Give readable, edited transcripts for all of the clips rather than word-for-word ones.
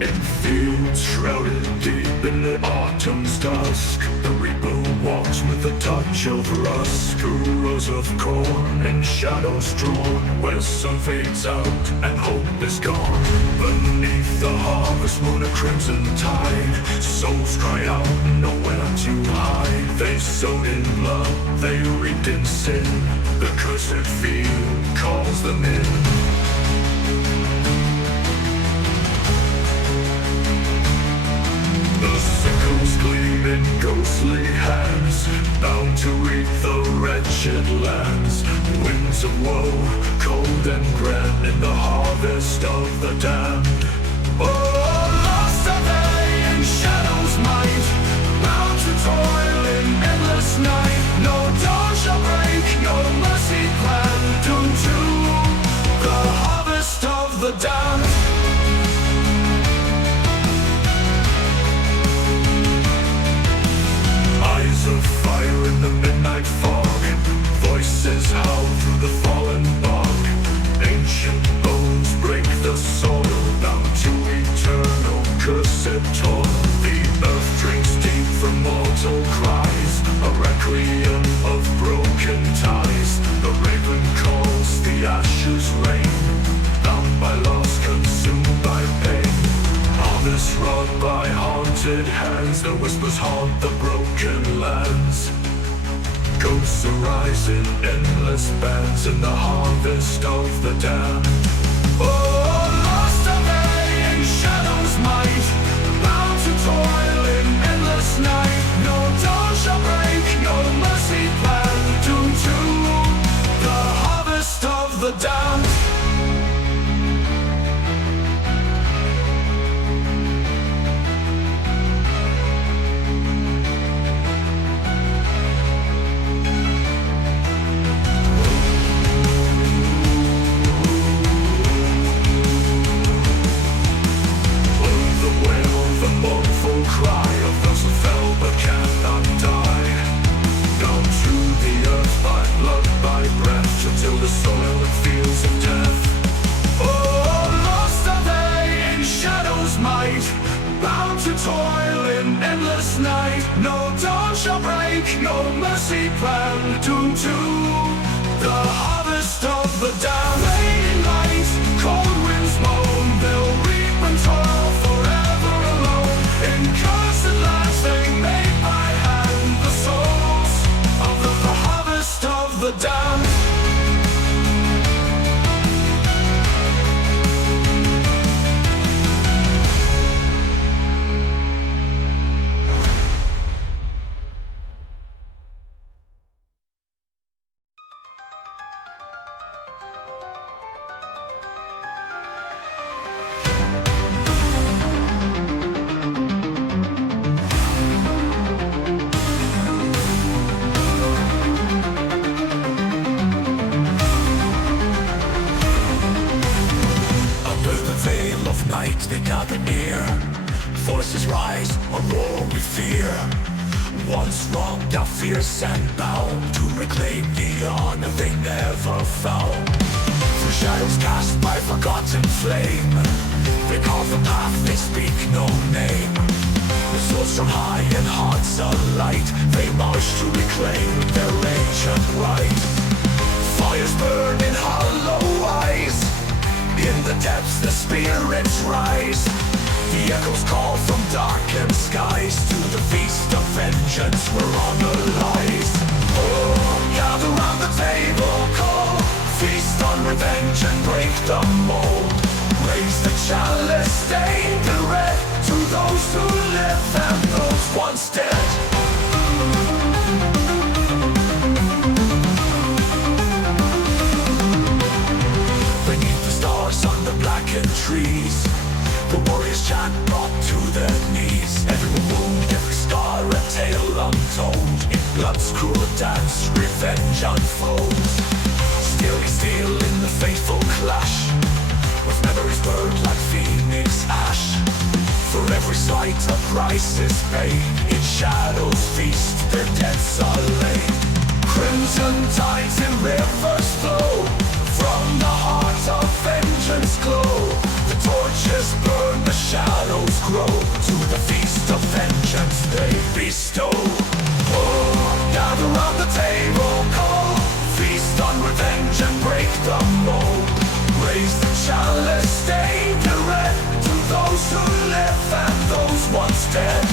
In fields shrouded deep in the autumn's dusk, the reaper walks with a touch of rust through rows of corn and shadows drawn, where sun fades out and hope is gone. Beneath the harvest moon, a crimson tide, souls cry out, nowhere to hide. They sowed in blood, they reaped in sin, the cursed field calls them in. The sickles gleam in ghostly hands, bound to reap the wretched lands. Winds of woe, cold and grand, in the harvest of the damned. Oh, lost are they in shadow's might, bound to toil in endless night. No dawn shall break, no mercy plan, doomed to the harvest of the damned. Eyes of fire in the midnight fog, voices howl through the fallen bog. Ancient bones break the soil, bound to eternal cursed toil. The earth drinks deep from mortal cries, a requiem of broken ties. The raven calls, the ashes rain, bound by loss, consumed by pain. Harvest wrought by haunted hands, the whispers haunt the broken lands. Ghosts arise in endless bands in the harvest of the damned. Oh, lost are they in shadow's might, bound to toil in endless night. No dawn shall break, no mercy plan, doomed to the harvest of the damned. Cry of those who fell but cannot die, down to the earth by blood, by breath, until the soil and fields of death. Oh, lost are they in shadow's might, bound to toil in endless night. No dawn shall break, no mercy plan, doomed to the harvest of the damned. Rain and light, cold winds moan, they'll reap and toil forever alone. In cursed lands they made by hand, the souls of the harvest of the damned. They gather near, voices rise, a roar with fear. Once wronged, now fierce and bound, to reclaim the honor they never found. Through shadows cast by forgotten flame, they carve the path, they speak no name. With swords from high and hearts alight, they march to reclaim their ancient right. Fires burn in hollow eyes, in the depths the spirits rise. The echoes call from darkened skies, to the feast of vengeance where honor lies. Oh, gather round the table, call, feast on revenge and break the mold. Raise the chalice stained and red, to those who live and those once dead. On the blackened trees, the warriors chant, brought to their knees. Every wound, every scar, a tale untold. In blood's cruel dance, revenge unfolds. Still we steal in the fateful clash, with memories burned like phoenix ash. For every sight a price is paid, in shadows feast, their deaths are laid. Crimson tides in rivers flow, from the heart of vengeance glow. The torches burn, the shadow stained red to those who live and those once dead.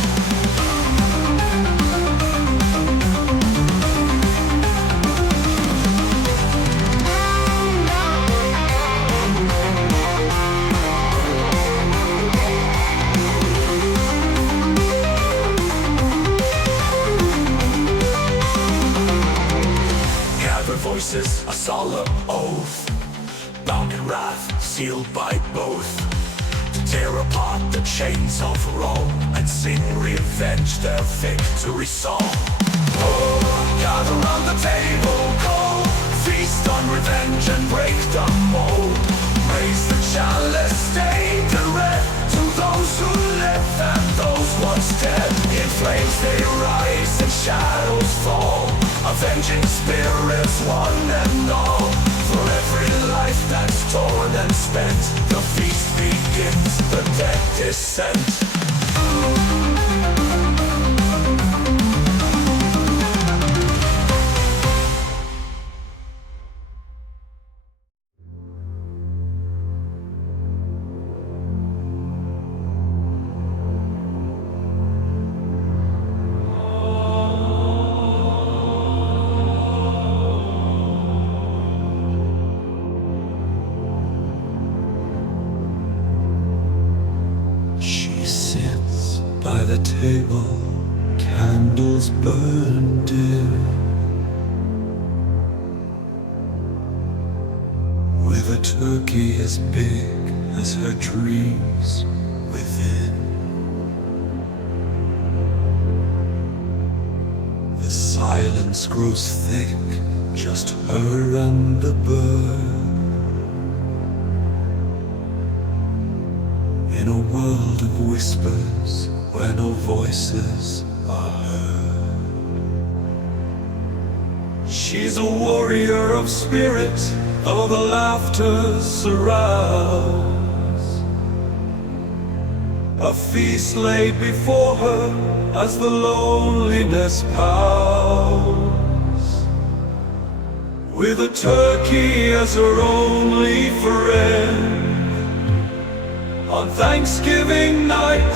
Voices, a solemn oath, bound in wrath, sealed by both, to tear apart the chains of Rome and sing revenge their victory song. Oh, gather round the table, go, feast on revenge and break the mold. Raise the chalice, stained and red, to those who live and those once dead. In flames they rise and shadows fall, avenging spirits one and all. For every life that's torn and spent, the feast begins, the dead descent. By the table, candles burn dim, with a turkey as big as her dreams within. The silence grows thick, just her and the bird. In a world of whispers, where no voices are heard, she's a warrior of spirit, though the laughter surrounds. A feast laid before her as the loneliness pounds, with a turkey as her only friend. On Thanksgiving night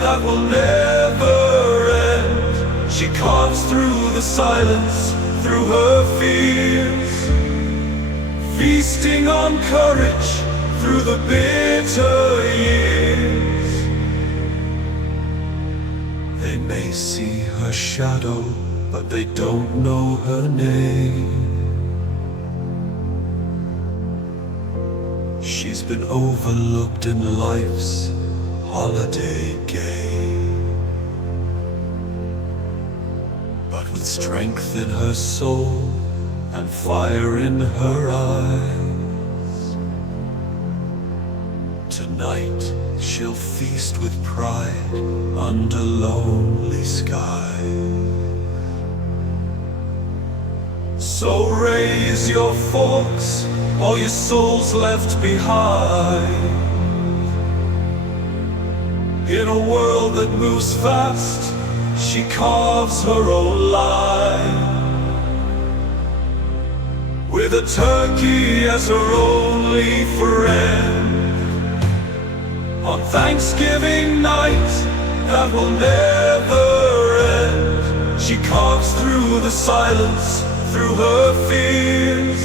that will never end, she carves through the silence, through her fears, feasting on courage through the bitter years. They may see her shadow, but they don't know her name. She's been overlooked in life's holiday game, but with strength in her soul and fire in her eyes, tonight she'll feast with pride under lonely skies. So raise your forks, all your souls left behind. In a world that moves fast, she carves her own line, with a turkey as her only friend. On Thanksgiving night that will never end, she carves through the silence, through her fears,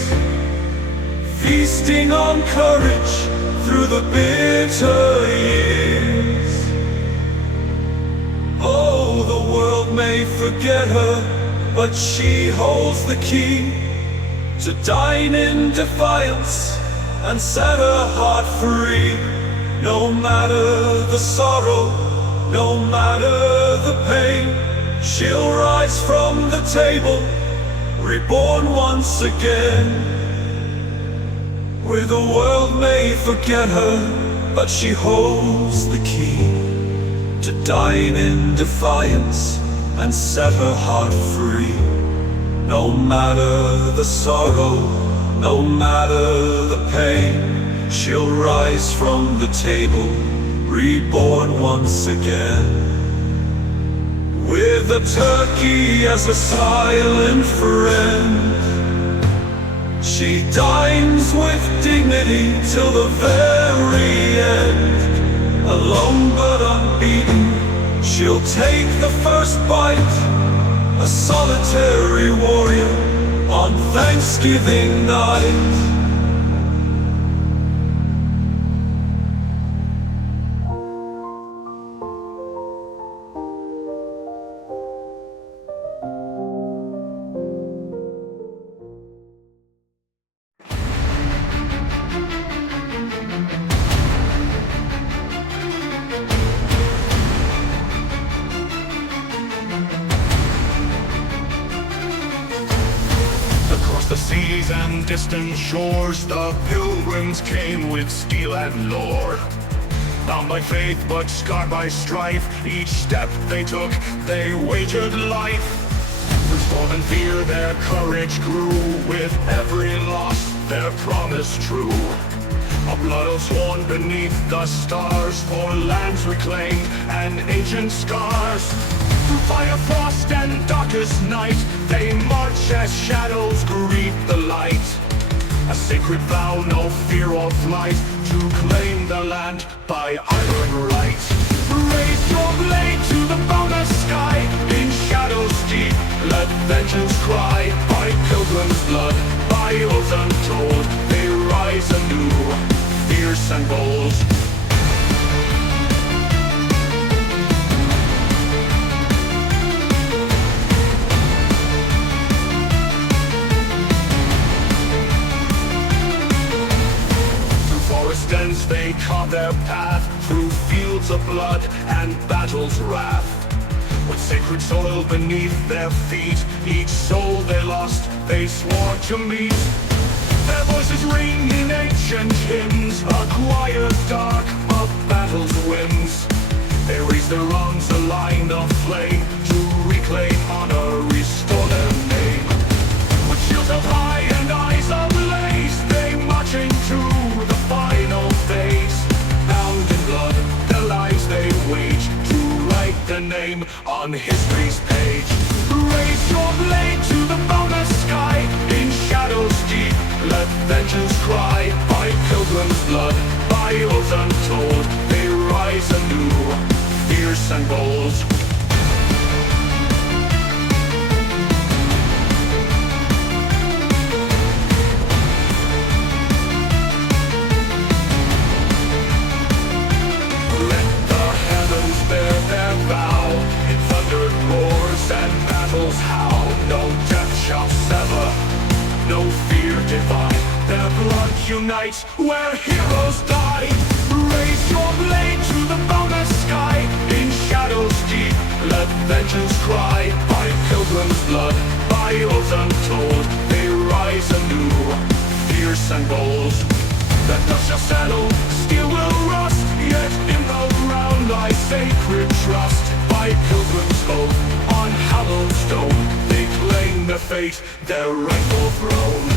feasting on courage through the bitter years. Oh, the world may forget her, but she holds the key to dine in defiance and set her heart free. No matter the sorrow, no matter the pain, she'll rise from the table, reborn once again. Where the world may forget her, but she holds the key to dine in defiance and set her heart free. No matter the sorrow, no matter the pain, she'll rise from the table, reborn once again. With a turkey as a silent friend, She dines with dignity till the very end. Alone but unbeaten, she'll take the first bite. A solitary warrior on Thanksgiving night. The seas and distant shores, the pilgrims came with steel and lore. Bound by faith but scarred by strife, each step they took, they wagered life. Through storm and fear their courage grew, with every loss their promise true. A blood oath sworn beneath the stars, for lands reclaimed and ancient scars. Through fire, frost, and darkest night, they march as shadows greet the light. A sacred vow, no fear or flight, to claim the land by iron right. Raise your blade to the boundless sky, in shadows deep, let vengeance cry. By pilgrim's blood, by oath untold, they rise anew, fierce and bold. Dens they carve their path, through fields of blood and battle's wrath. With sacred soil beneath their feet, each soul they lost, they swore to meet. Their voices ring in ancient hymns, a choir dark of battle's winds. They raise their arms, a line of flame, to reclaim honor, restore their name. With shields held high and eyes ablaze, they march into the final phase. Bound in blood, their lives they wage, to write their name on history's page. Raise your blade to the boundless sky, in shadows deep, let vengeance cry. By pilgrim's blood, by oath untold, they rise anew, fierce and bold. No death shall sever, no fear divide. Their blood unites where heroes die. Raise your blade to the boundless sky, in shadows deep, let vengeance cry. By pilgrim's blood, by oath untold, they rise anew, fierce and bold. The dust shall settle, steel will rust, yet in the ground lies sacred trust. By pilgrim's oath, on hallowed stone, they claim their fate, their rightful throne.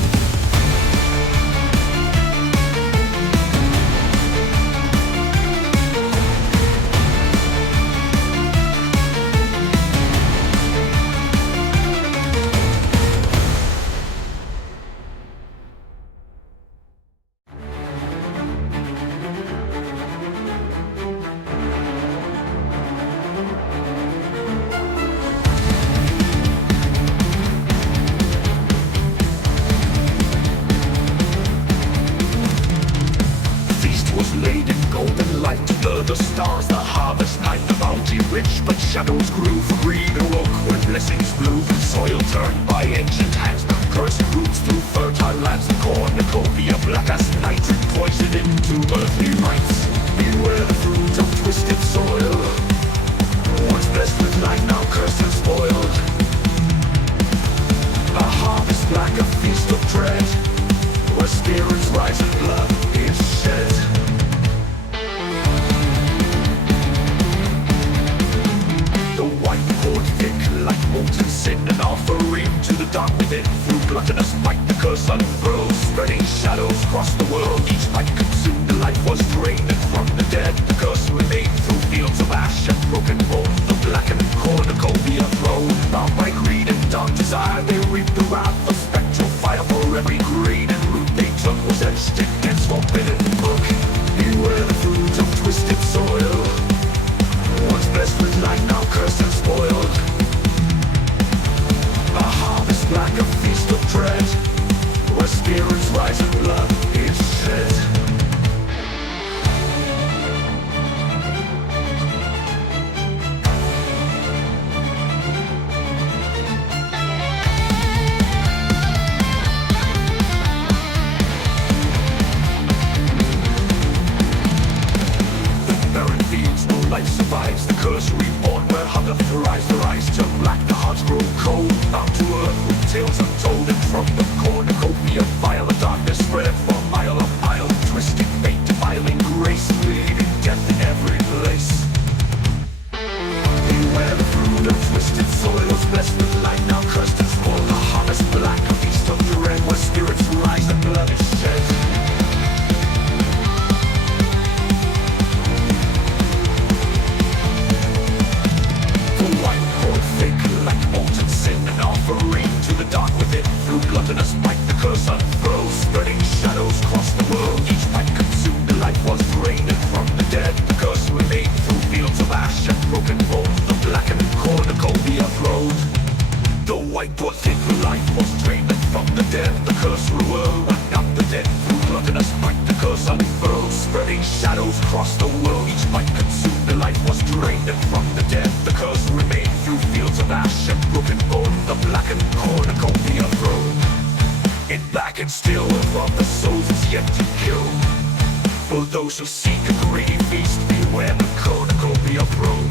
The stars, the harvest night, the bounty rich, but shadows grew for greed awoke when blessings blew. Soil turned by ancient hands, cursed roots through fertile lands. The cornucopia, black as night, poisoned into earthly rites. Beware the fruit of twisted soil, once blessed with light, now cursed and spoiled. A harvest black, a feast of dread, where spirits rise and blood is shed. Like molten sin, an offering to the dark within. Through gluttonous bite, the curse unfurls, spreading shadows across the world. Each bite consumed, the life was drained, and from the dead the curse remained. Through fields of ash and broken bone, the blackened cornucopia throne. Bound by greed and dark desire, they reap the wrath of spectral fire for every greed. cursed in its forbidden book. Beware the fruit of twisted soil. Once blessed with light, now cursed and spoiled. A harvest black, a feast of dread, where spirits rise and blood is shed. Life survives, the curse reborn, where hunger thrives, the rise to black, the hearts grow cold, bound to earth with tales untold. And from the cornucopia vile, the darkness spread for mile on mile, twisting fate, defiling grace, leaving death in every place. Beware the fruit of twisted soils, blessed with light, now cursed and spoiled. The harvest black, a feast of dread, where spirits rise and blood is shed. To the dark within, through gluttonous bite, the curse unfurls, spreading shadows across the world. Each bite consumed, the life was drained, and from the dead, the curse remained through fields of ash and broken bones. The blackened cornucopia flowed. The white was hid, the life was drained, and from the dead, the curse reward. But not the dead, through gluttonous bite, the curse unfurls, spreading shadows across the world. Each bite consumed, the life was drained, and from the dead, the curse remained through fields of ash and broken bone. The blackened cornucopia throne, it blackens still, from the souls is yet to kill. For those who seek a greedy feast, beware the cornucopia throne.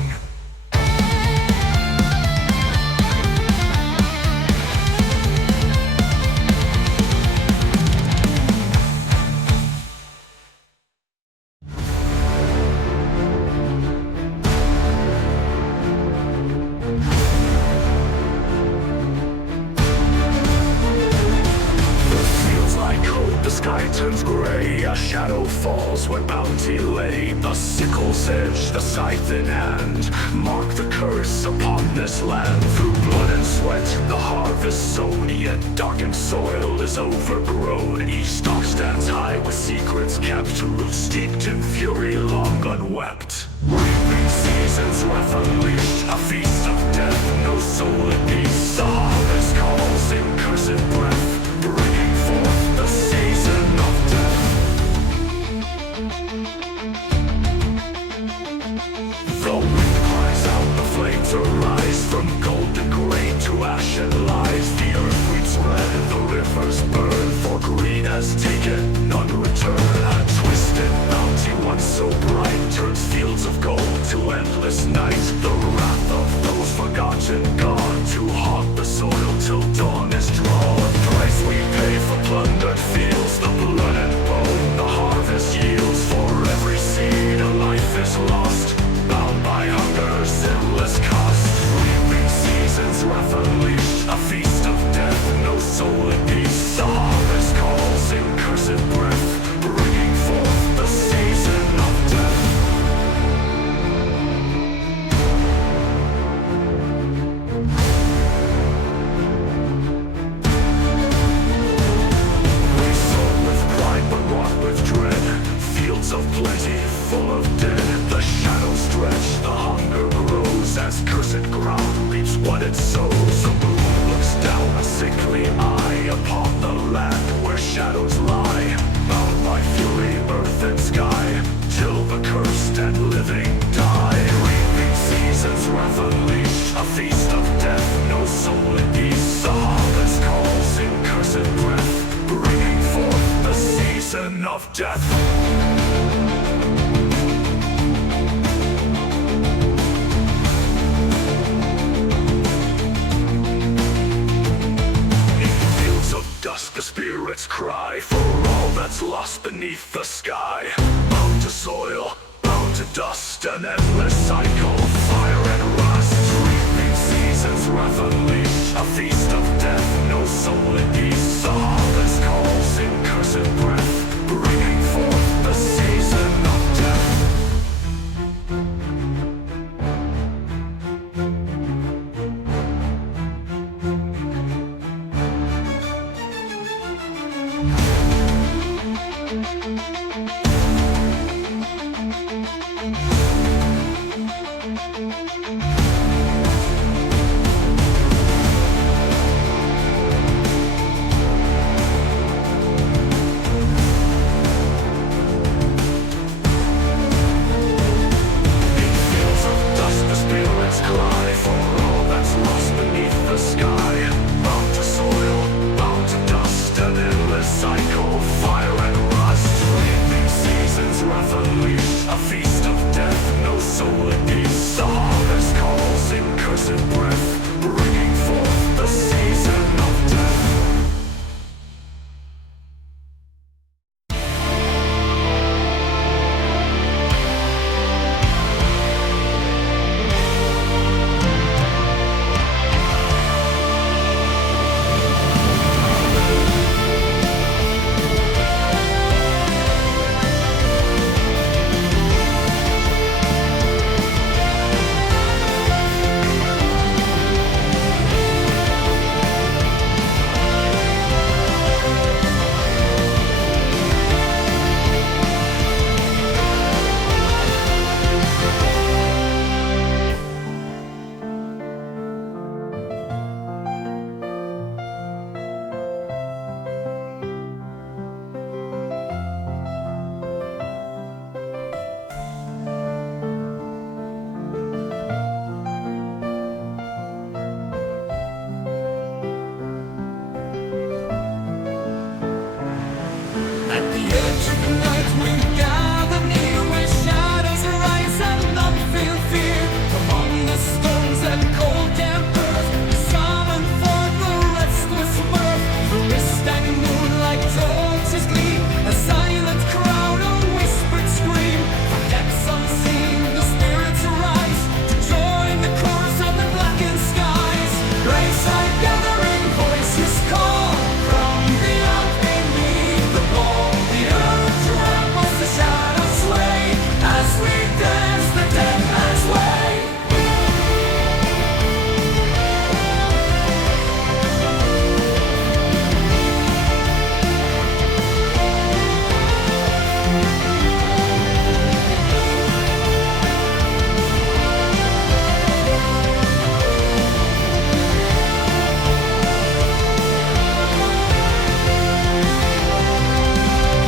The sky turns gray, a shadow falls where bounty lay. The sickle's edge, the scythe in hand, mark the curse upon this land. Through blood and sweat, the harvest sown, yet darkened soil is overgrown. Each stalk stands high with secrets kept, roots steeped in fury long unwept. Reaping seasons, wrath unleashed, a feast of death, no soul at peace. The harvest calls in cursed breath, bringing forth the season of death. The wind cries out, the flames arise, from golden grain to ashen lies. The earth weeps red, the rivers burn, for greed has taken none return. A twisted bounty once so bright turns fields of gold to endless night. The wrath of those forgotten gone, to haunt the soil till dawn is drawn. The price we pay for plundered fields, the blood and bone the harvest yields. For every seed a life is lost, bound by hunger's endless cost. Reaping seasons, wrath unleashed, a feast of death, no soul at peace. The harvest calls in cursed breath, bringing forth the season of death. We sow with pride but wrought with dread, fields of plenty full of dead. The shadows stretch, the hunger grows, as cursed ground reaps what it sows. The moon looks down a sickly eye upon the land where shadows lie, bound by fury, earth and sky, till the cursed and living die. Reaping seasons, wrath unleashed, a feast of death, no soul at peace. The harvest calls in cursed breath, bringing forth the season of death. Dusk the spirits cry for all that's lost beneath the sky. Bound to soil, bound to dust, an endless cycle, fire and rust. Reaping seasons, wrath unleashed, a feast of death, no soul at peace. The harvest calls in cursed breath, bringing forth the season of death. the edge of the night we gather near, where shadows rise and none feel fear. Among the stones and cold damp earth, we summon forth the restless mirth. The mist and moonlight torches gleam, a silent crowd, a whispered scream. From depths unseen the spirits rise, to join the chorus of the blackened skies. Graveside gathering, voices call from beyond beneath the ball. The earth trembles, the shadows sway, as we dance the dead man's way.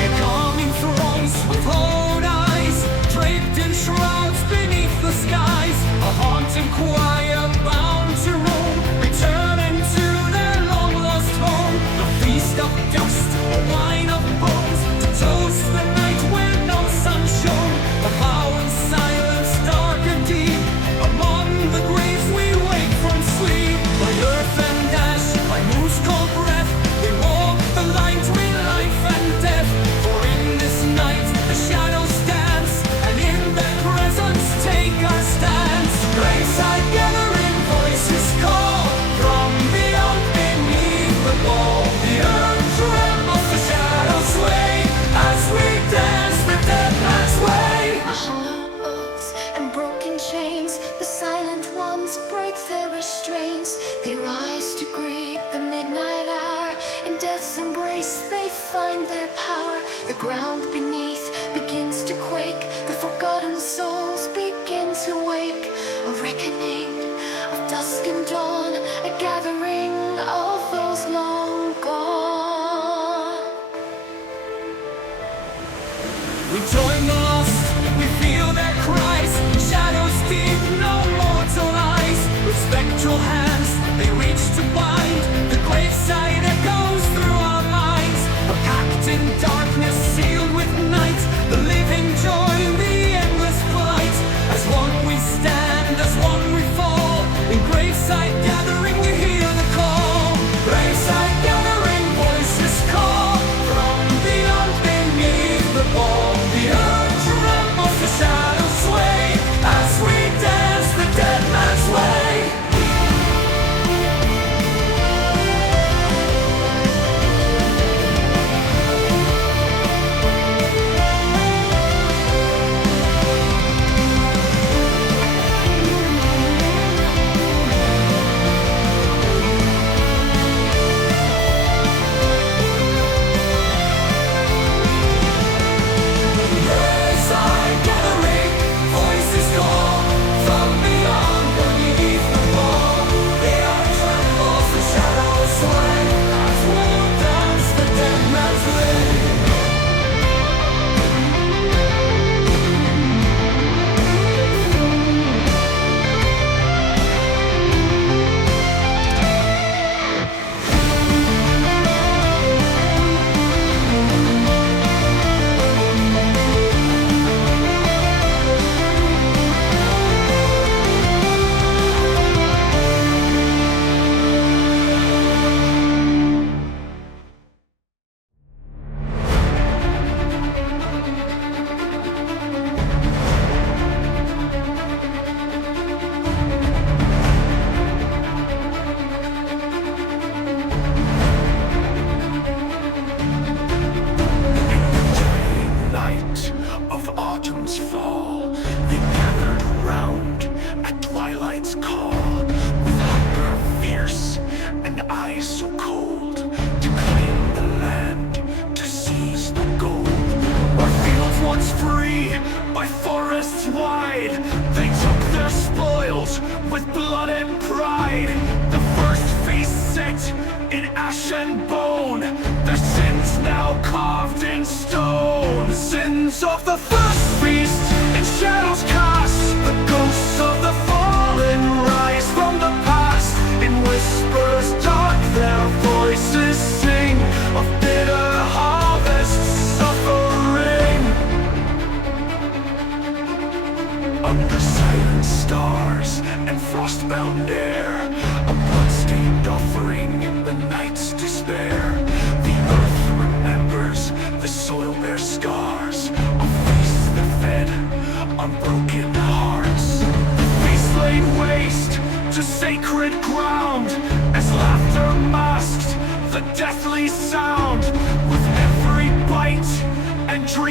Incoming throngs with cold eyes, draped in shrouds beneath the skies. A haunting choir bound to roam, returning to their long-lost home. A feast of dust, a wine of bones, to toast the night when no sun shone. A vow in silence dark and deep, among the graves we wake from sleep. By earth and ash, by moon's cold breath, we walk the line between life and death. For in this night the shadows dance, and in their presence take our stance. Graveside gathering, voices call from beyond beneath the wall. The earth trembles, the shadows sway, as we dance the dead man's way. Hollow oaths and broken chains, the silent ones break their restraints. They rise to greet the midnight hour. In death's embrace they find their power. The ground beneath begins to quake. The forgotten souls begin to wake. A reckoning of dusk and dawn, a gathering of those long gone. We join the lost, we feel their cries. Shadows deep, no mortal eyes. With spectral hands, they reach to bind. The graveside echoes through our minds. A pact in darkness, sealed with night. The living join the endless flight. As one we stand, as one we fall. In graveside gathering we hear the call. Graveside gathering, voices call from beyond beneath the wall. The earth trembles, the shadows sway, as we dance the dead man's way. Graveside gathering, voices call from beyond beneath the wall. The earth trembles, the shadows sway, as we dance the dead man's way. Night of autumn's fall, they gathered round at twilight's call, with hunger fierce and eyes so cold, to claim the land, to seize the gold. Our fields once free, by forests wide, they took their spoils with blood and pride. The first face set in ash and bone, their sins now carved in stone. Sins of the first feast in shadows cast, the ghosts of the fallen rise from the past. In whispers dark their voices sing of bitter harvests, suffer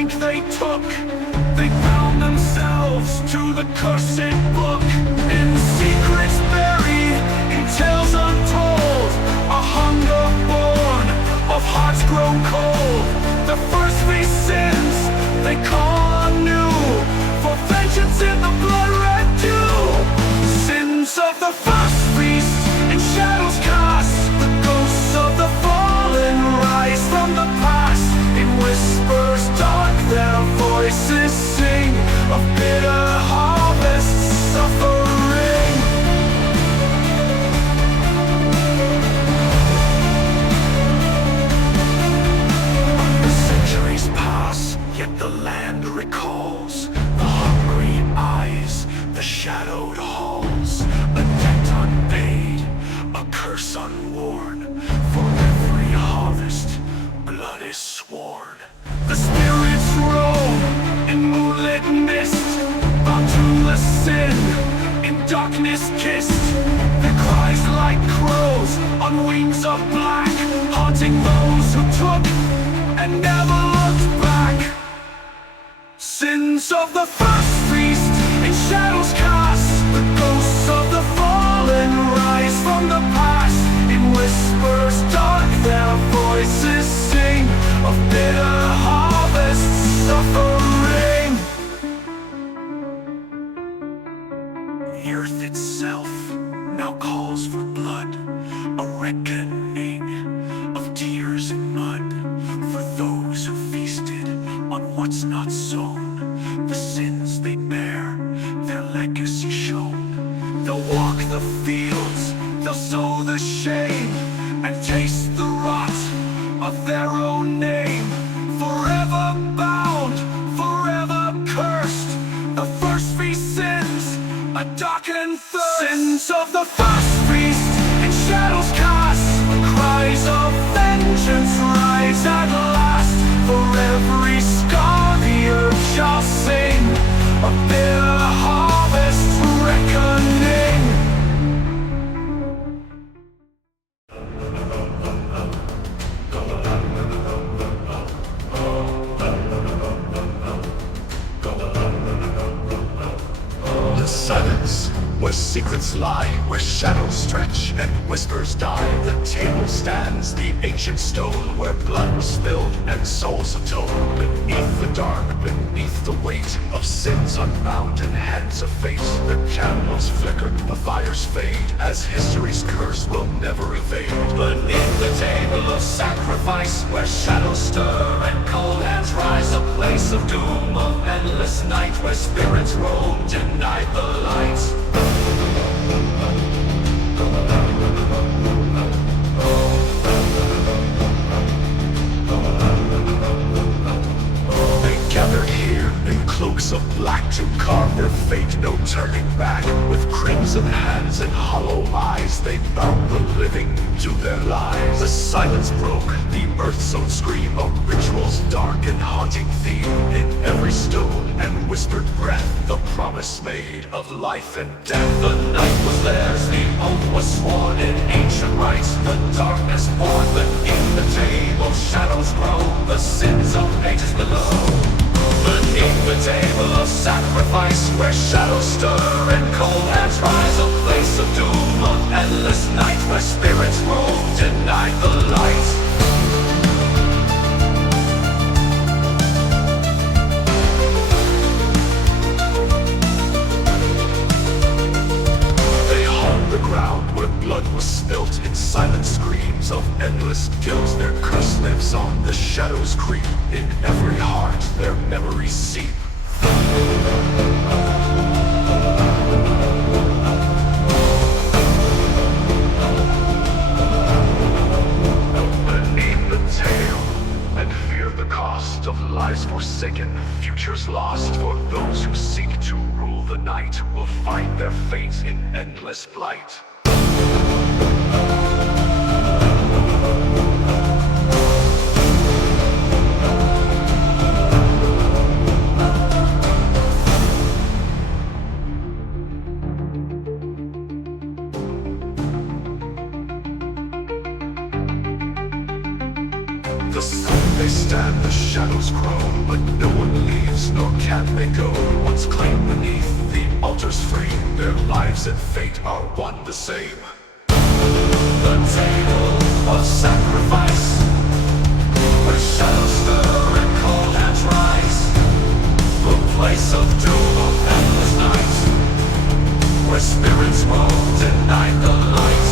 drink they took. They bound themselves to the cursed book. In secrets buried, in tales untold, a hunger born of hearts grown cold. The first these sins they call anew, for vengeance in the blood-red dew. Sins of the first feast in shadows cast, the ghosts of the fallen rise from the past. In whispers dark their voices sing of bitter harvest suffering. The centuries pass, yet the land recalls the hungry eyes, the shadowed halls, a debt unpaid, a curse unworn. For every harvest, blood is sworn. The spirits roam in moonlit mist, bound to the sin, in darkness kissed. Their cries like crows on wings of black, haunting those who took and never looked back. Sins of the first feast in shadows cast, the ghosts of the fallen rise from the past. In whispers dark their voices sing of bitter harvest suffering. The earth itself now calls for blood, a reckoning of tears and mud. For those who feasted on what's not sown, the sins they bear, their legacy shown. They'll walk the fields, they'll sow the shame, and taste the rot of their own name. Forever bound, forever cursed, the first feast sins, a darkened thirst. Sins of the first feast in shadows cast, cries of vengeance rise at last. For every scar the earth shall sing, a bitter harvest reckoning. The silence, where secrets lie, where shadows stretch and whispers die. The table stands, the ancient stone, where blood was spilled and souls atoned. Beneath the dark, beneath the weight of sins unbound and hands of fate, the candles flicker, the fires fade, as history's curse will never evade. Beneath the table of sacrifice, where shadows stir and cold hands rise, a place of doom, of endless night, where spirits roam, denied the light. They gather here in cloaks of black to carve their fate, no turning back. With crimson hands and hollow eyes, they bound the living to their lies. The silence broke, the earth's own scream, a ritual's dark and haunting theme. In every stone and whispered breath, the promise made of life and death. The night was theirs, the oath was sworn in ancient rites. The darkness born beneath the table, shadows grow, the sins of ages below. Beneath the table of sacrifice, where shadows stir and cold hands rise, a place of doom, of endless night, where spirits roam, denied the light. They haunt the ground where blood was spilt, in silent screams of endless guilt. Their curse lives on, the shadows creep, in every heart their memories seep. Beneath the tale, and fear the cost of lives forsaken, futures lost. For those who seek to rule the night will find their fate in endless flight. The sun they stand, the shadows grow, but no one leaves, nor can they go. Once claimed beneath the altar's frame, their lives and fate are one the same. The table of sacrifice, where shadows stir and cold hands rise. The place of doom of endless night, where spirits roam denied the light.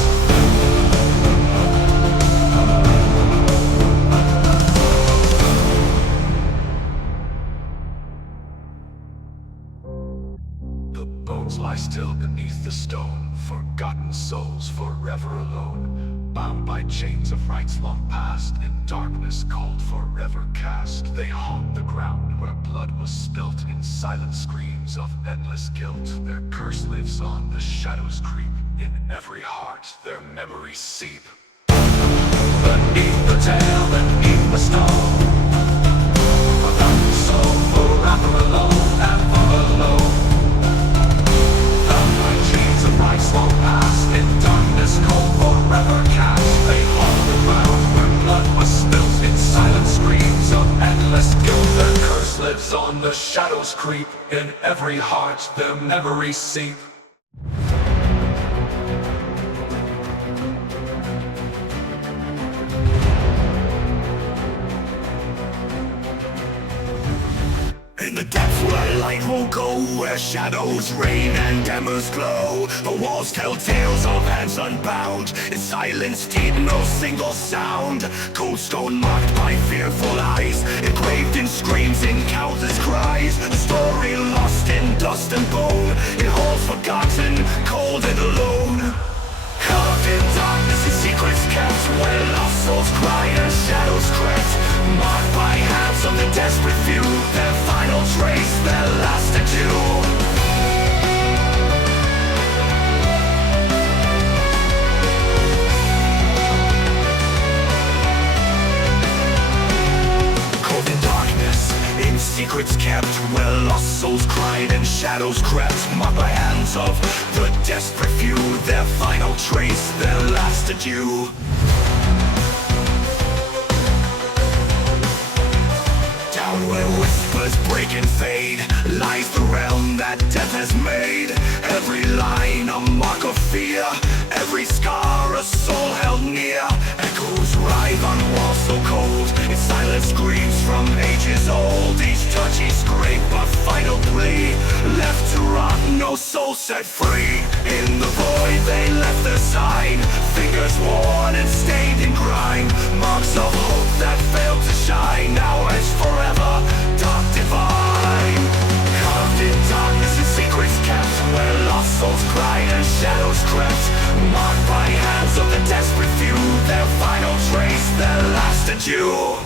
The bones lie still beneath the stone, forgotten souls forever alone, bound by chains of rights long past, in darkness cold forever cast. They haunt the ground where blood was spilt, in silent screams of endless guilt. Their curse lives on, the shadows creep, in every heart their memories seep. Beneath the tail, beneath the stone, forgotten soul forever alone and far alone, bound by chains of rights long past, in darkness cold forever cast. They haunt the ground where blood was spilt, in silent screams of endless guilt. Their curse lives on, the shadows creep, in every heart their memories seep. In the depths where light will go, where shadows reign and embers glow, the walls tell tales of hands unbound. In silence deep, no single sound. Cold stone marked by fearful eyes, engraved in screams, in countless cries. A story lost in dust and bone, in halls forgotten, cold and alone. Carved in darkness in secrets kept, where lost souls cry and shadows crept, marked by hands of the desperate few, their final trace, their last adieu. Secrets kept, where lost souls cried and shadows crept, marked by hands of the desperate few, their final trace, their last adieu. Down where whispers break and fade, lies the realm that death has made. Every line a mark of fear, every scar a soul held near. Echoes writhe on walls so cold, in silent screams from ages old. Each touch, each scrape, a final plea, left to rot, no soul set free. In the void they left their sign, fingers worn and stained in grime. Marks of hope that failed to shine, now etched forever, dark divine. Carved in darkness and secrets kept, where lost souls cried and shadows crept, marked by hands of the desperate few, their final trace, their last adieu.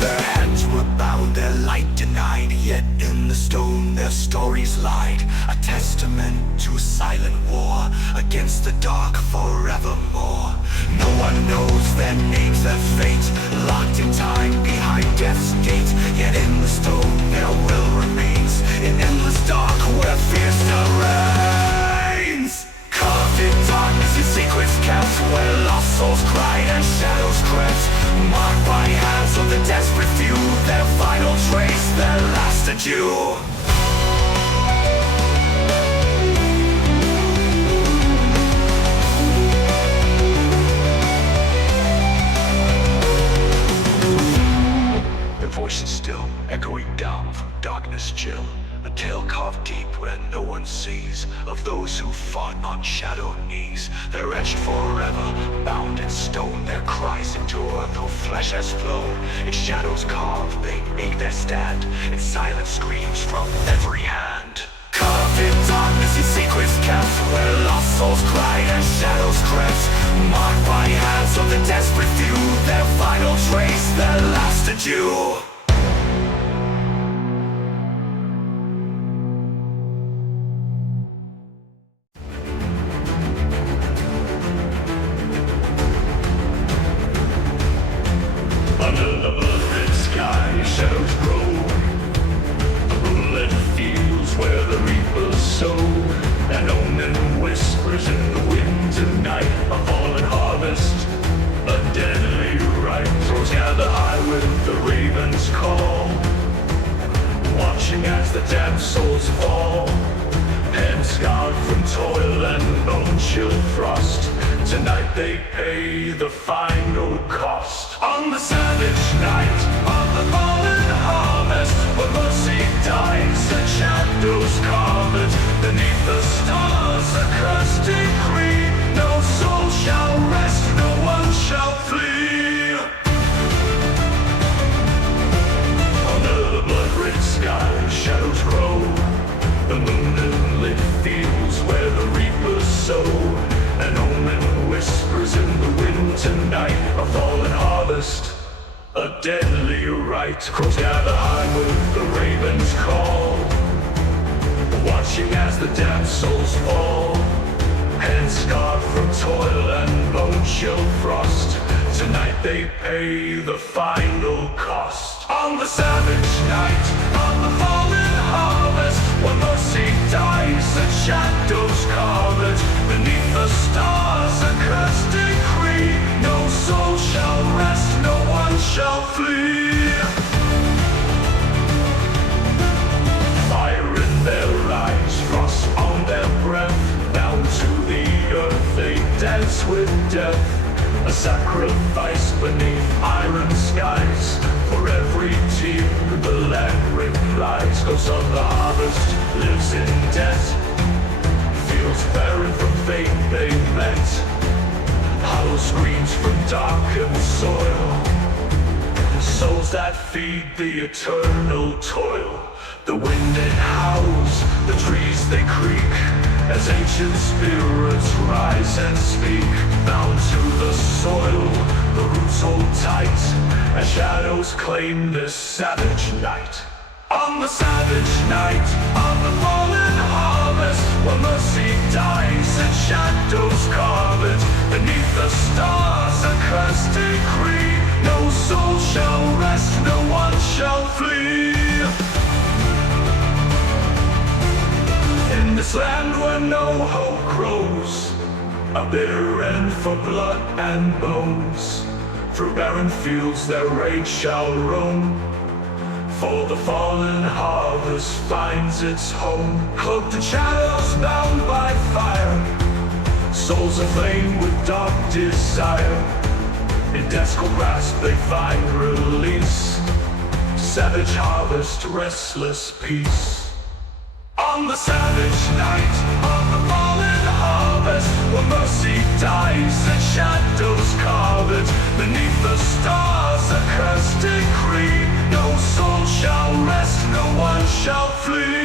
Their hands were bound, their light denied, yet in the stone their stories lied. A testament to a silent war against the dark forevermore. No one knows their names, their fate, locked in time behind death's gate. Yet in the stone their will remains, in endless dark where fear still reigns. Carved in darkness in secrets kept, where lost souls cried and shadows crept, marked by hands of the desperate few, their final trace, their last adieu. Voices still echoing down from darkness chill, a tale carved deep where no one sees, of those who fought on shadow knees. They're etched forever, bound in stone, their cries endure though flesh has flown. In shadows carved they make their stand, in silent screams from every hand. Carved in darkness in secrets kept, where lost souls cried and shadows crept, marked by hands of the desperate few, their final trace, their last adieu. Under the blood-red sky, shadows grow. A bullet feels where the reapers from toil and bone-chill frost. Tonight they pay the final cost. On the savage night of the fallen harvest, when mercy dies and shadows carve it, beneath the stars a cursed decree, no soul shall rest, no one shall flee. Under the blood-red sky, shadows grow, the moon in lit fields where the reapers sow. An omen whispers in the wind tonight, a fallen harvest, a deadly rite. Crows gather high with the raven's call, watching as the damned souls fall. Hands scarred from toil and bone-chill frost, tonight they pay the final cost. On the savage night of the fallen harvest, when mercy dies and shadows carve it, beneath the stars a cursed decree, no soul shall rest, no one shall flee. Fire in their eyes, frost on their breath, down to the earth they dance with death. A sacrifice beneath iron skies, for every tear the land replies. Ghost of the harvest lives in debt, fields barren from fate they met. Hollow screams from darkened soil, souls that feed the eternal toil. The wind it howls, the trees they creak, as ancient spirits rise and speak. Bound to the soil, the roots hold tight, as shadows claim this savage night. On the savage night of the fallen harvest, when mercy dies and shadows carve it, beneath the stars a cursed decree, no soul shall rest, no one shall flee. In this land where no hope grows, a bitter end for blood and bones, through barren fields their rage shall roam, for the fallen harvest finds its home. Cloaked in shadows, bound by fire, souls aflame with dark desire, in death's cold grasp they find release, savage harvest, restless peace. On the savage night of the fallen harvest, when mercy dies and shadows carve it, beneath the stars a cursed decree, no soul shall rest, no one shall flee.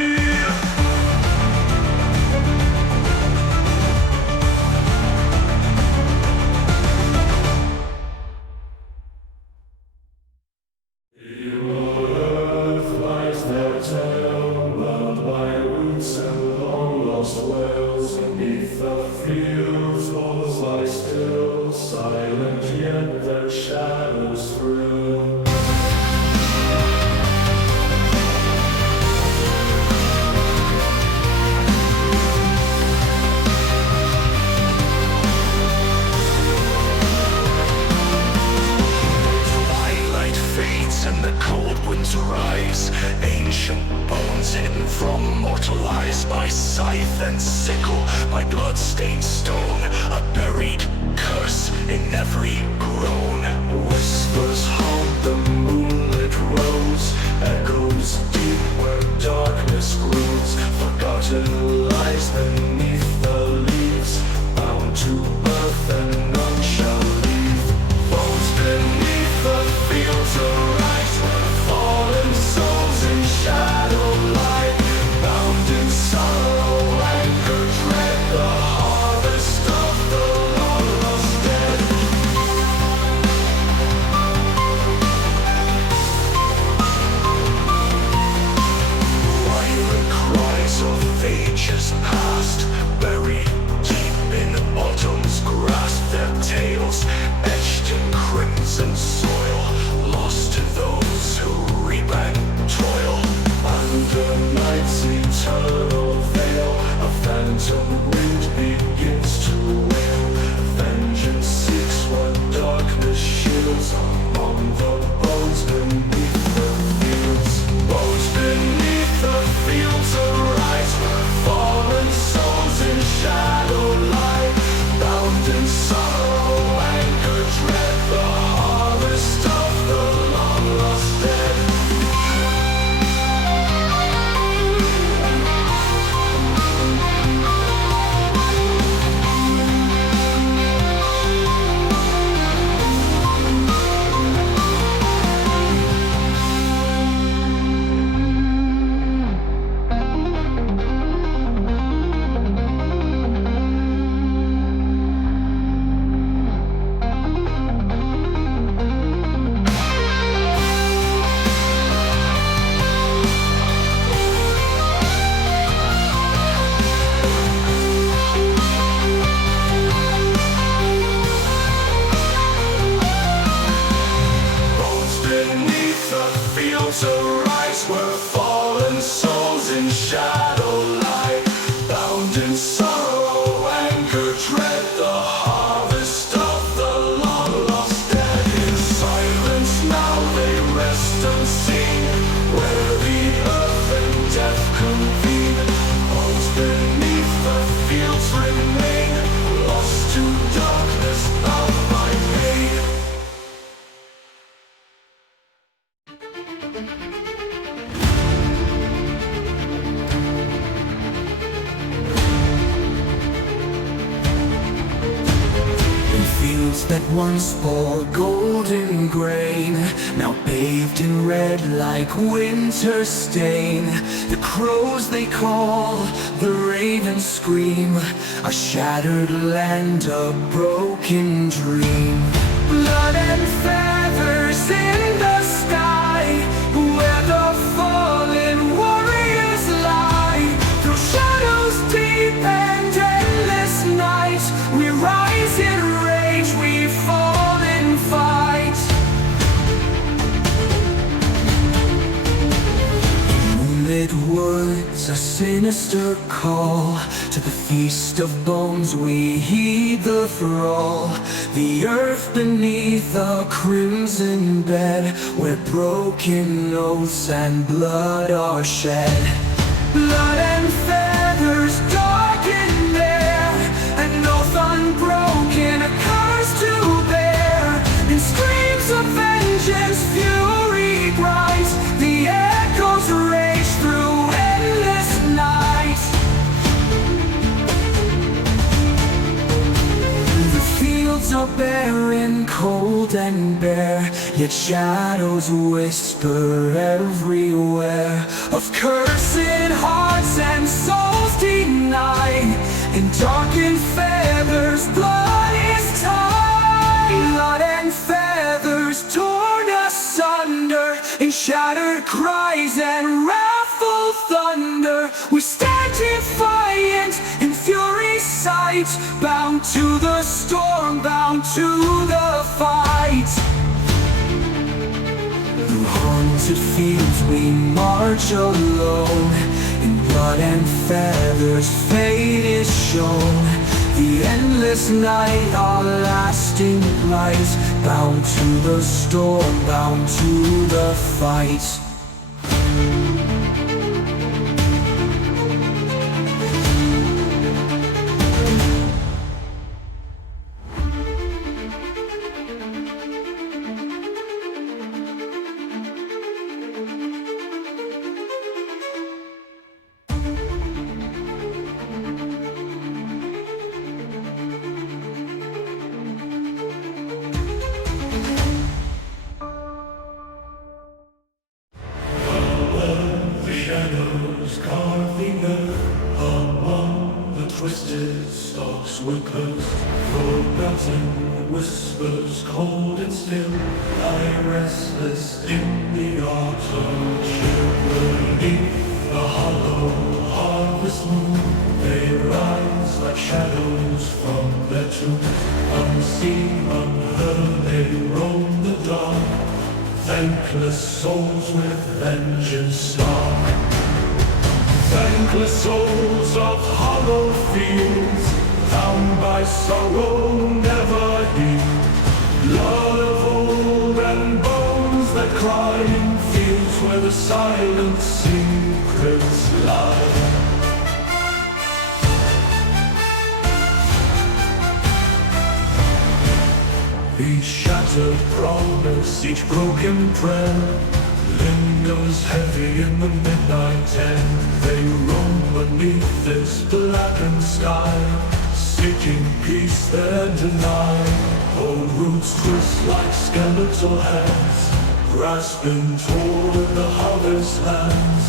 Bones beneath the fields arise, fallen souls in Bound in sorrow, anger, dread, the harvest of the long lost dead. In silence now they rest unseen, where the earth and death convene. Homes beneath the fields remain, lost to darkness, bound by pain. Fields that once bore golden grain, now paved in red like winter stain. The crows they call, the ravens scream, a shattered land, a broken dream. Blood and feathers in the sky, where the fallen warriors lie. Through shadows deep and endless night, we rise in rage, we fall in fight. Moonlit woods, a sinister call. To the feast of bones we heed the thrall. The earth beneath a crimson bed, where broken oaths and blood are shed. Blood and feathers darken there, an oath unbroken, a curse to bear. In screams of vengeance, fury bright, the echoes rage through endless night. The fields are barren, cold and bare, yet shadows whisper everywhere of cursed hearts and souls denied. In darkened feathers, blood is tied. Blood and feathers torn asunder, in shattered cries and wrathful thunder. We stand defiant in fury's sight, bound to the storm, bound to the fight. Through haunted fields we march alone, in blood and feathers fate is shown. The endless night, our lasting light, bound to the storm, bound to the fight. Carving earth among the twisted stalks were cursed. Forgotten whispers, cold and still, lie restless in the autumn chill. Beneath the hollow harvest moon, they rise like shadows from their tombs. Unseen, unheard, they roam the dark. Thankless souls with vengeance stalk. Thankless souls of hollow fields, bound by sorrow never healed. Blood of old and bones that cry in fields where the silent secrets lie. Each shattered promise, each broken prayer, lingers heavy in the midnight air. They roam beneath this blackened sky, seeking peace they deny. Old roots twist like skeletal hands, grasping toward the harvest lands.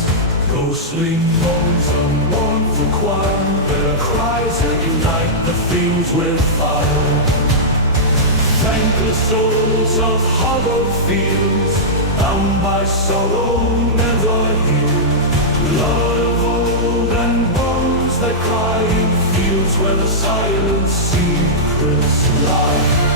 Ghostly moans, a mournful choir, their cries ignite the fields with fire. Thankless souls of hollow fields, bound by sorrow never healed. Blood of old and bones that cry in fields where the silent secrets lie.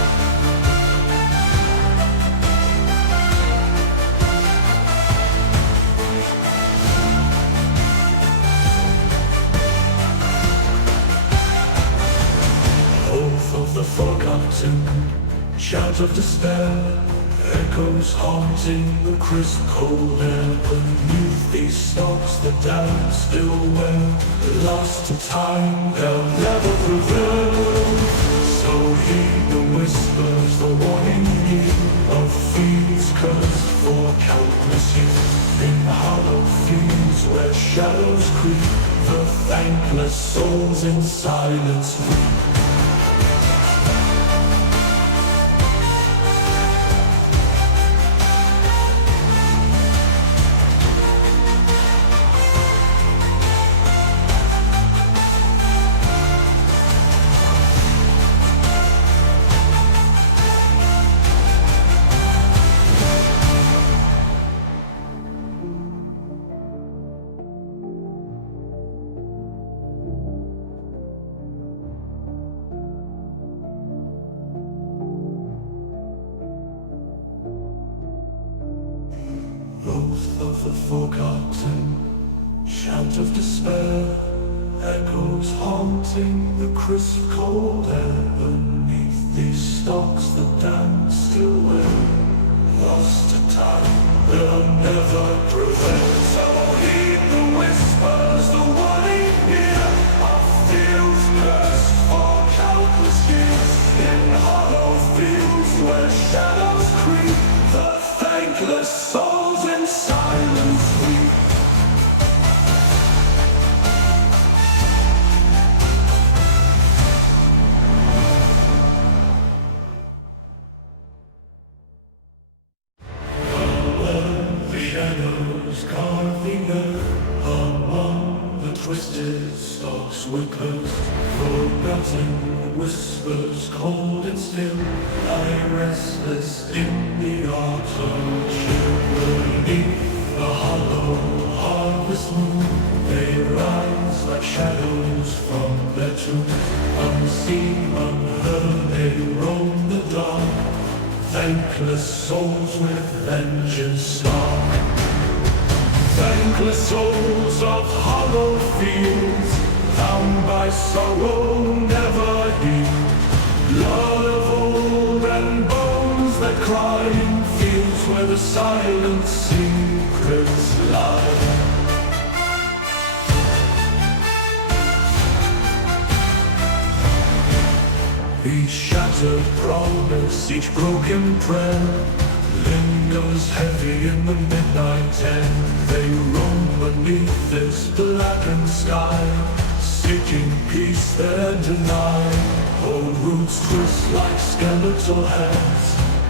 forgotten, shout of despair, echoes haunting the crisp cold air. Beneath these stalks the damned still wail, lost to time, they'll never prevail. So heed the whispers, the warning near of fields cursed for countless years. In hollow fields where shadows creep, the thankless souls in silence weep. Oath of the forgotten, shout of despair, echoes haunting the crisp cold air. Beneath these stalks the damned still wail, lost to time, they'll never prevail. So heed the whispers, the warning near of fields cursed for countless years. In hollow fields where shadows creep, the thankless souls in silence weep. The shadows carving earth among the twisted stalks were cursed. Forgotten whispers cold and still lie restless in the autumn chill. Beneath the hollow harvest moon, they rise like shadows from their tombs. Unseen, unheard, they roam the dark, thankless souls with vengeance stalk. Thankless souls of hollow fields, bound by sorrow never healed. Blood of old and bones that cry in fields where the silent secrets lie. Each shattered promise, each broken prayer lingers heavy in the midnight air. They roam beneath this blackened sky, seeking peace they deny. Old roots twist like skeletal hands,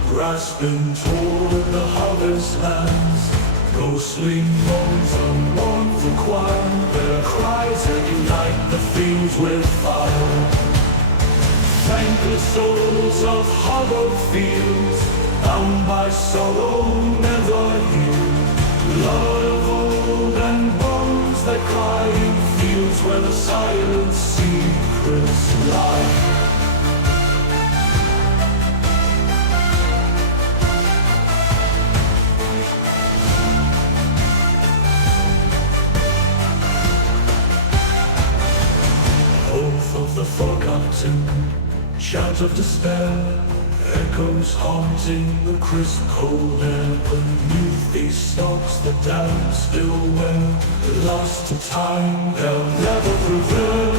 grasping toward the harvest lands. Ghostly moans a mournful choir, their cries ignite the fields with fire. Thankless souls of hollow fields, bound by sorrow never healed. Blood of old and bones that cry in fields where the silent secrets lie. Oath of the forgotten, shout of despair, echoes haunting the crisp cold air. Beneath these stalks the damned still wail, lost to time, they'll never prevail.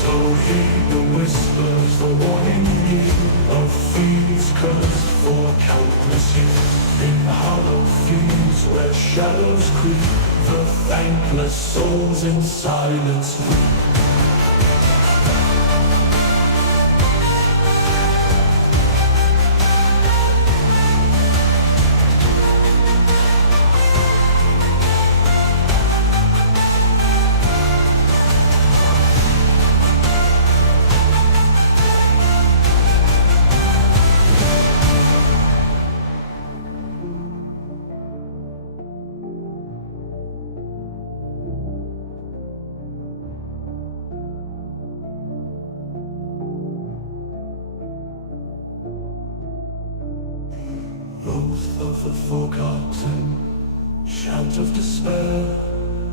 So heed the whispers, the warning near of fields cursed for countless years. In hollow fields where shadows creep, the thankless souls in silence weep. Oath of the forgotten, shout of despair,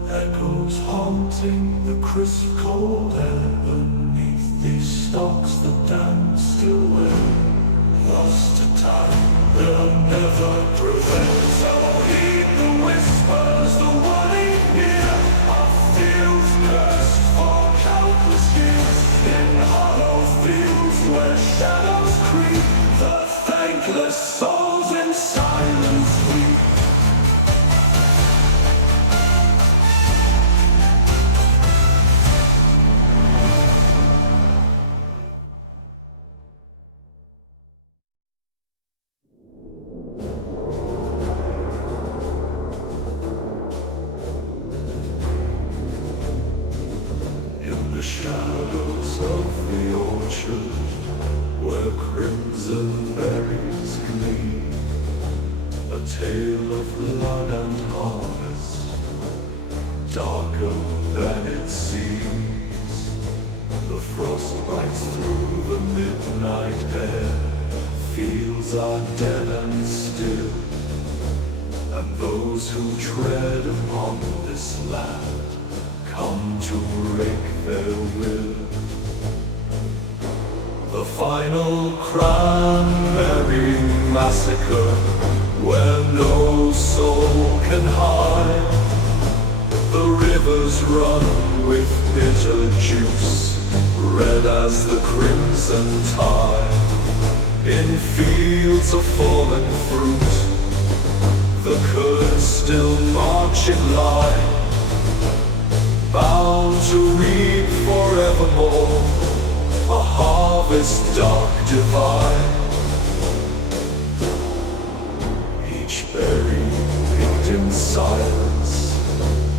echoes haunting the crisp cold air. Beneath these stalks the damned still wail, the shadows of the orchard, where crimson berries gleam, a tale of blood and harvest, darker than it seems. The frost bites through the midnight air, fields are dead and still, and those who tread upon this land come to break their will. The final Cranberry Massacre, where no soul can hide. The rivers run with bitter juice, red as the crimson tide. In fields of fallen fruit, the curds still march in line, bound to reap forevermore a harvest dark divine. Each berry picked in silence,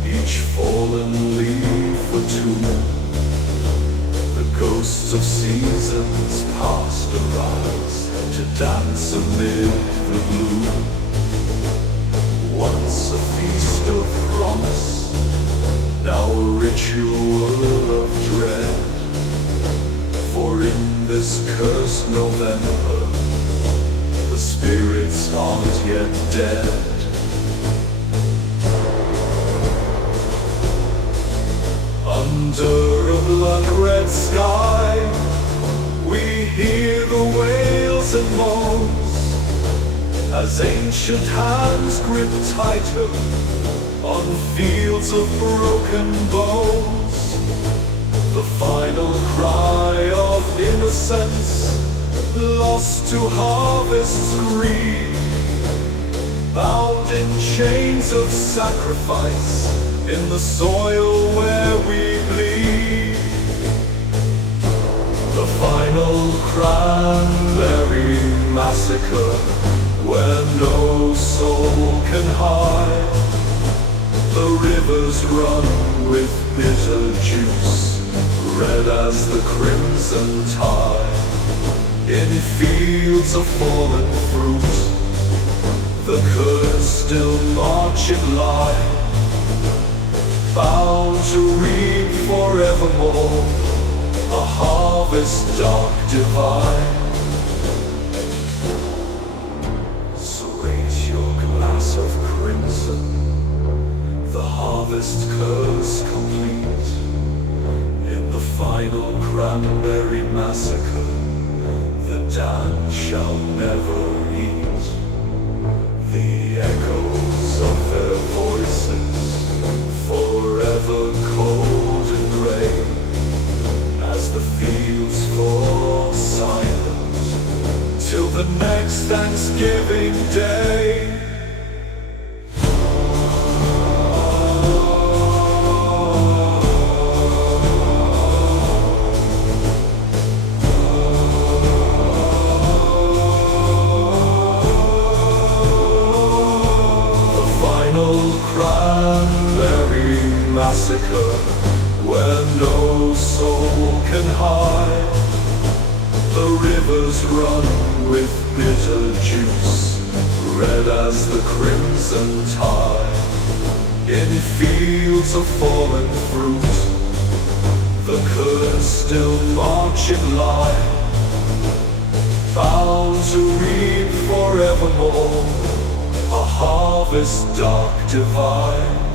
each fallen leaf a tomb. The ghosts of seasons past arise to dance amid the gloom. Once a feast of promise, now a ritual of dread. For in this cursed November, the spirits aren't yet dead. Under a blood-red sky, we hear the wails and moans, as ancient hands grip tighter on fields of broken bones. The final cry of innocence, lost to harvest's greed, bound in chains of sacrifice, in the soil where we bleed. The final Cranberry Massacre, where no soul can hide. The rivers run with bitter juice, red as the crimson tide. In fields of fallen fruit, the curds still march in line, bound to reap forevermore a harvest dark divine. So raise your glass of crimson, the harvest curse complete. In the final Cranberry Massacre, the damned shall never eat. The echoes of their voices, forever cold and grey, as the fields fall silent till the next Thanksgiving Day. Cranberry Massacre, where no soul can hide. The rivers run with bitter juice, red as the crimson tide. In fields of fallen fruit, the curds still march in line, bound to reap forevermore a harvest dark divine.